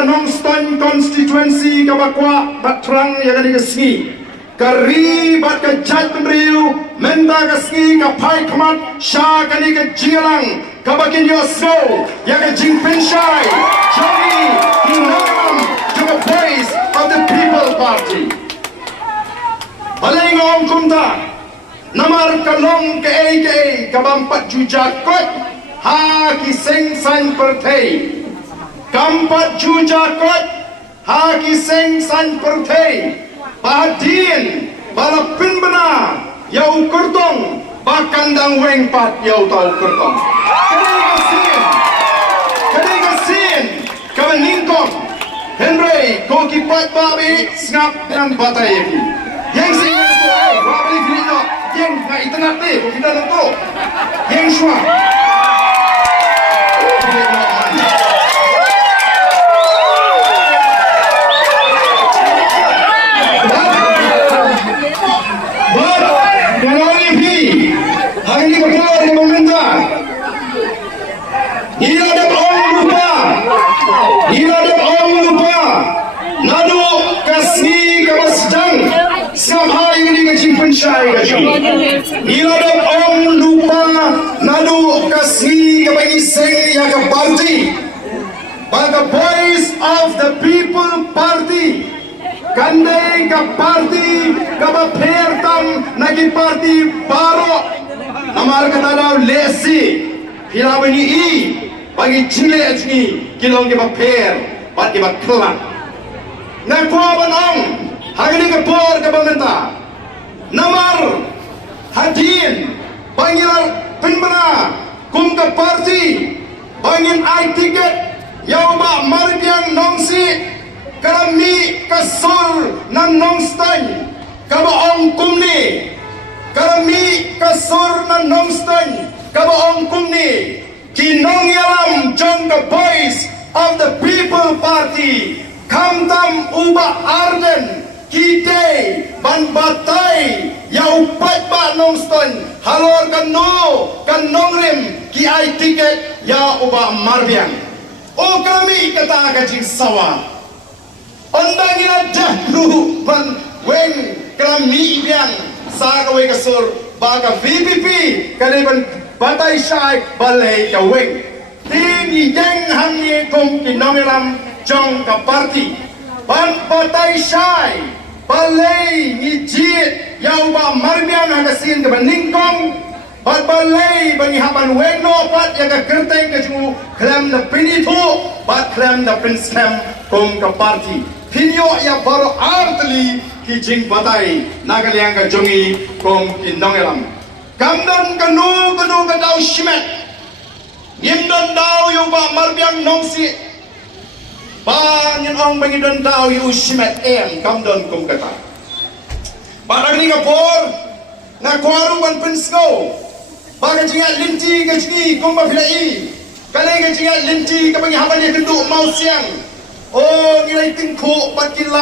Nongstoin constituency kabakwa batrang yang ada kesini kari bat ke jat meriu menda kesini ka pai kamat sha kani ke jilang kabakin yosgo yang ke jing penshai jadi hinam to the praise of the people party balai ngom kumta namar kalong ke kabampat jujakot ha kiseng san pertai Kampat jujakot haki seng san pertai bahadin balapin bena yau kertong bakandang weng pat yau tau kertong kadai kasin kabeningkong Henry koki pat babi ngap dan batai yang sing wabli video yang ngai tengah te kita nonto yang semua Iladap om lupa nadu kasih kepada seng yang ke parti, but the voice of the people party, kandai ke parti kaba pertam nagi parti baru, namar kata dah lesi, hilabani i bagi cile ni kilong ke per, bat ke kelang, nak kuaban om, hari ke por ke pemerintah. Namar hadin panggil penbena kum ke parti panggil ai tiket yau ba marbiang nongsi karami kasur nan nongstan kaba ong kumni karami kasur nan nongstan kaba ong kumni kinong yalam jong the voice of the people party kamtam uba arden kite ban batai yau pat ba nongston halor kan nongrim ki ai tiket ya uba marbiang o kami kata kajing sawa ondang ina dahlu ban weng kami biang sa kawe kasur baga VPP kali ban batai syai balai ka weng tingi jeng hangi kom kinongiram jong ka parti ban batai syai balai ngijit yau ba marbiang hakasin ke beningkong bat balai bani hapan weno pat yang ke kerteng ke jungu klem na pinito bat klem na pinskem kom ke parti pinyo ya baru artli ki jing batai nagaliang ke jungi kom ki nongelam kamdan kanu ke dau shimet ngimdan dau yau ba marbiang nongsi banyak orang bagi dan tahu you shimet kam don kum kata. Barang ni kapor nak kuaru ban pensko. Baga jingat linti ke sini kum ba filai. Kali ke jingat linti ke bagi haban dia kenduk mau siang. Oh nilai tingkuk bat kila